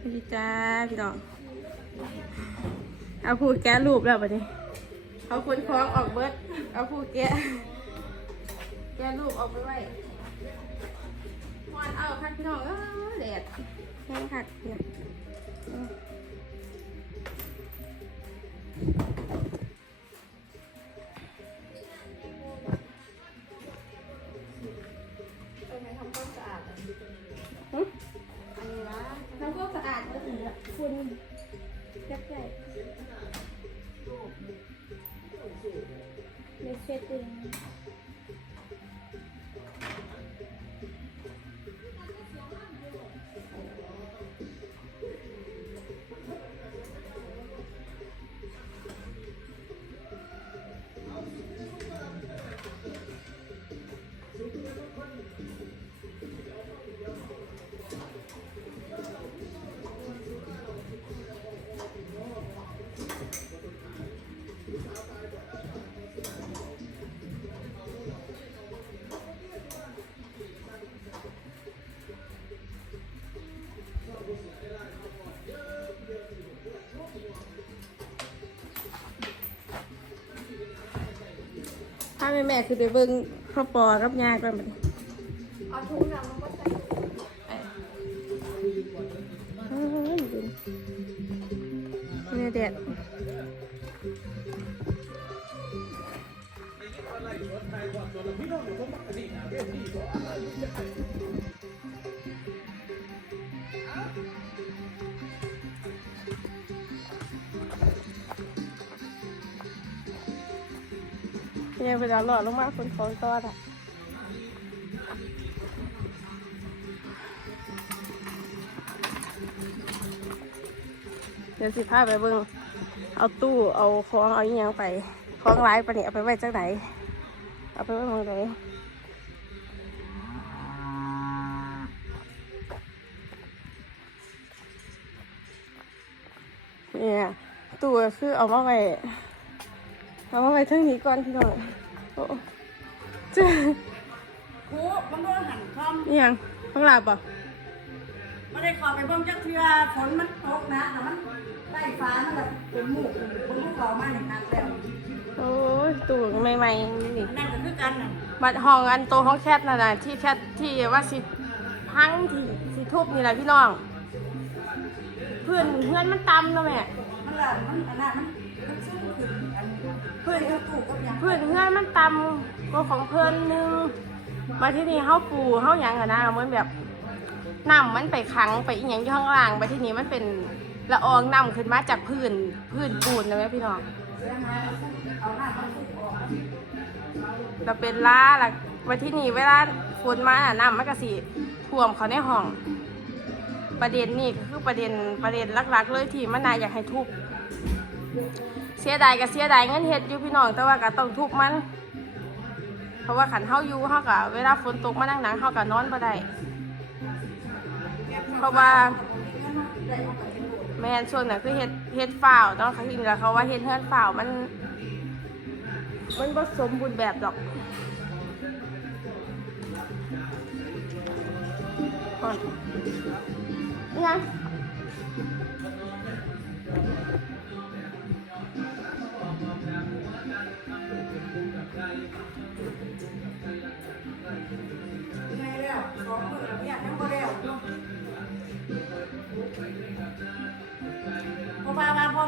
พี่จ้าพี่น้อง เอาผู้แก้รูปแล้วปะเนี่ยเอาคนคล้องออกเบิด เอาผู้แก้แก้รูปออกไปไว้พอนเอาคักพี่น้องเออแดดแห้งคักเนี่ย ยับใหญ่ในเซตเแม่แม่คือไปเบิ่งพ่อปอกับยายก่อนบัดนี้ เอาถุงดำ เนี่ยเวลาหลอดลงมาคนเขาตอดอะเดี๋ยวสิพาไปเบิ่งเอาตู้เอาของเอาอหยังไปของร้ายปะเนี่ยเอาไปไว้จังไหนเอาไปไว้หมองไหนเนี่ยตู้คือเอามาไว้เอามาไว้เทั้งนี้ก่อนพี่น้อง อ้เจ้าครูมันก็หันคอมอหยังข้างหลับป่ะไม่ได้เขอไปเบิ่งจักเทือฝนมันตกนะแต่มันใต้ฟ้ามันแบบเป็นหมูกบนภูเขามาอย่างนั้นแล้วโอ้ยตู้ใหม่ๆนี่อันนั่นก็คือกันน่ะบัดห้องอันโตห้องแคทน่ะนะที่แคทที่ว่าสิพังที่สิทุบนี่แหละพี่น้อง เพื่อนเพื่อนมันตำเนาะแม่มันละมันอันนั้นมัน พื่อนเพื่อนถูกกับอย่างเพื่อนเพื่อนมันตำก็ของเพื่อนนึงมาที่นี่เฮาปูเฮาหยังกันนะเหมือนแบบน้ำมันไปขังไปอีหยังอยู่ข้างล่างไปที่นี่มันเป็นละอองน้ำขึ้นมาจากพื้นพื้นปูนนะแม่พี่น้องเสียหายเอาสูงเอาหน้ามันสูงออกเราเป็นล้าล่ะมาที่นี่เวลาฝนมาน่ะน้ำมันก็สิท่วมเขาในห้อง ประเด็นนี่ก็คือประเด็นประเด็นหลักๆเลยที่มันนายอยากให้ทุบ เสียดายก็เสียดายเงินเฮ็ดอยู่พี่น้องแต่ว่าก็ต้องทุบมัน เพราะว่าขันเฮาอยู่เฮาก็เวลาฝนตกมาหนักๆเฮาก็นอนบ่ได้เพราะว่าแม่นส่วนน่ะคือเฮ็ดเฮ็ดฝ้าวเนาะเขาจริงแล้วเขาว่าเฮ็ดเฮือนฝ้าวมัน มันบ่สมบูรณ์แบบดอกก่อนนี่ไงยัง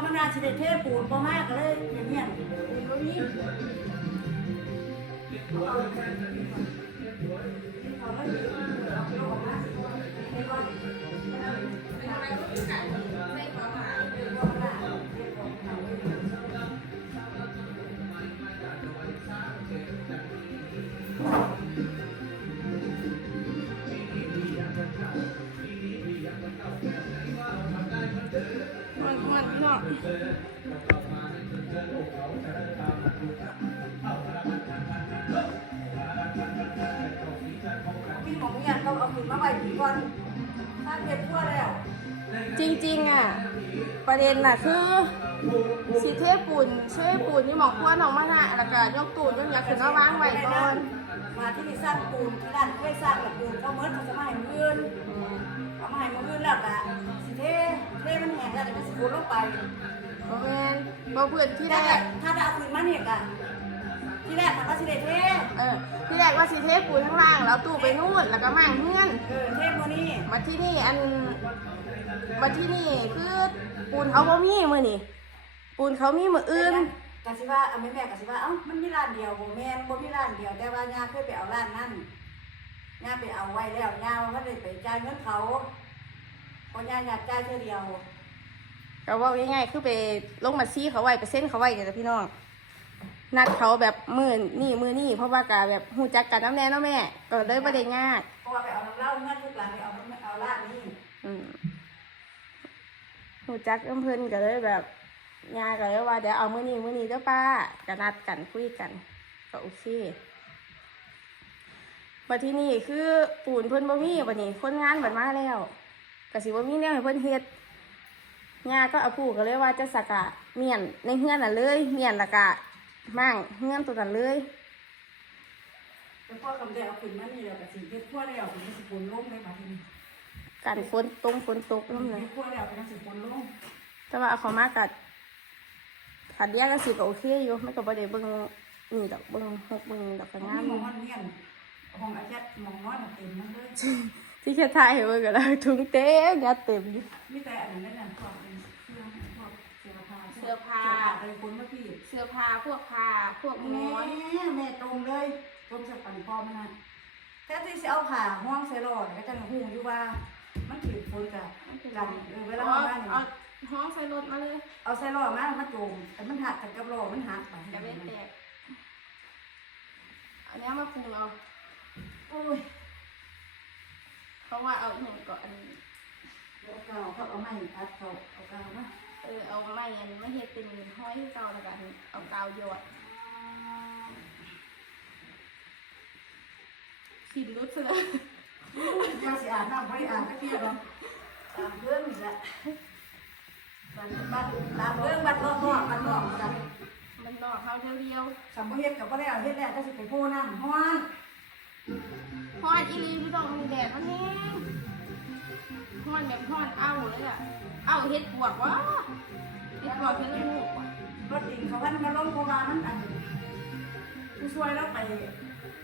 มันนาสิได้เทปูนบ่มากก็เลยอย่างเงี้ยปูนบ่มีเอาแล้ ก่อนถ้าเก็บทั่วแล้ว จริงๆอะ ประเด็นน่ะคือสิเทปูนเทปูนที่หมอกคว้านออกมาน่ะแล้วก็ยกตูนยกหยักขึ้นมาวางไว้ก่อนมาที่นี่สร้างปูนที่นั่นเคยสร้างแบบปูนเขาเมื่อเขาจะมาให้มืออื่นอืมเขามาให้มืออื่นแล้วก็สิเทนลงไปบ่แม่นบ่เพื่อนที่ที่แรแรกกถ้าจะเอาคืนมาเนี่ยกะ ที่แรกมันก็สิได้เทเออที่แรกว่าสิเทปูนข้างล่างแล้วตู้ไปนู่นแล้วก็มั่งเฮือนเออเทพโมนี่มาที่นี่อันมาที่นี่คือปูนเขาบ่มีมื้อนี่ปูนเขามีมื้ออื่นกะสิว่าเอาแม่แม่กะสิว่าเอ้ามันมีร้านเดียวบ่แม่นบ่มีร้านเดียว แต่ว่าย่าเคยไปเอาร้านนั้นย่าไปเอาไว้แล้วย่าว่ามันได้ไปจ่ายเงินเขาเพราะย่าอยากจ่ายเท่าเดียวก็เว่าง่ายๆคือไปลงมาซี่เขาไว้ไปเส้นเขาไว้เนี่ยนะพี่น้อง นัดเขาแบบมือนี่มือนี่เพราะว่ากาแบบหูจักกันน้ำแน่เนาะแม่ ก็เลยประเด็นงากเพราะว่าไปเอาน้ำเหล้าเงินทุกหลังไปเอาน้ำเอาร้านนี้อืมหูจักน้ำเพิ่นก็เลยแบบงาก็เลยว่าเดี๋ยวเอามือนี้มือนี้เด้อป้าก็นัดกันคุยกัน ก็โอเคมาที่นี่คือปูนเพิ่นบ่มีบัดนี้คนงานบัดมาแล้วก็สิบ่มีแนวให้เพิ่นเฮ็ดย่าก็เอาผู้ก็เลยว่าจะสักกะเมียนในเฮือนน่ะเลยเมียนและกะ มั่งเฮือนตัวนั้นเลยแต่พ่อคำได้เอาขึ้นมานี่แล้วกะสิเฮ็ดพัวแล้วเป็นสิปนลงได้บัดนี้กันฝนตรงฝนตกนั่นเฮ็นะดพัวแล้วเป็นสิปนลงแต่ว่าเอาเขามากัดขัดแยกกันสิก็โอเคอยู่ไม่ก็บ่ได้เบิ่งนี่ดอกเบิ่งหกเบิ่งดอกก็ห้งามองนอนเนี่ยห้องอาจารย์มองนอนเต็มมันเลยที่แค่ถ่ายให้เบิ่งก็แล้วถุงเต็มยัดเต็มอยู่มีแต่อันนั้นนั่นพวกเป็นเสื้อพวกเสื้อผ้า เสื้อผ้าเสื้อผ้าอะไรคนเมื่อกี้เสื้อผ้าพวกผ้าพวกหมแม่อนแม่ตรงเลยตรงจะปั่นพอมันนะแค่ที่สิเอาผ้าห้องเซโร่ก็จะหูอยู่ว่า มันถือคนกับกันเออเวลาเอาทำงานเอาห้องใส่รถมาเลย เอาเซโร่มามาโจมแต่มันหักกันกับโลมันหักไปจะไม่แตกอันนี้มาปรุงเอาโอ้ยเพราะว่าเอาอย่างก่อนอันเอาเก่าเขาเอาไม้อัดเขาเอาเก่ามา เออเอาไม้อันไม่เฮ็ดเป็นห้อยเก่าแล้วกันเอากาวหยอดขินรุดซะแล้วเดี๋ยวสิอาบน้ำไม่อาบก็เที่ยวหรอกตามเรื่องนี่แหละบ้านบ้านตามเรื่องบ้านนอกๆบ้านนอกกันมันนอกเขาเรียวสำบ่เฮ็ดกับบ่ได้เอาเฮ็ดแล้วจะสิไปโพน้ำฮ้อนๆฮอนอีหลีพี่ต้องมีแดดมันแห้งฮอนแบบฮอนเอ้าเลยอะ เอ้าเฮ็ดปวกวะเฮ็ดปวกเฮ็ดลูกวะรถดิงเขาพันมาลงโครามันอันผู้ช่วยเราไป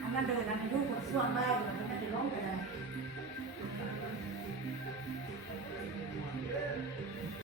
อันนั้นเดินอันนี้ลูกคนส่วนได้มันจะลงไปได้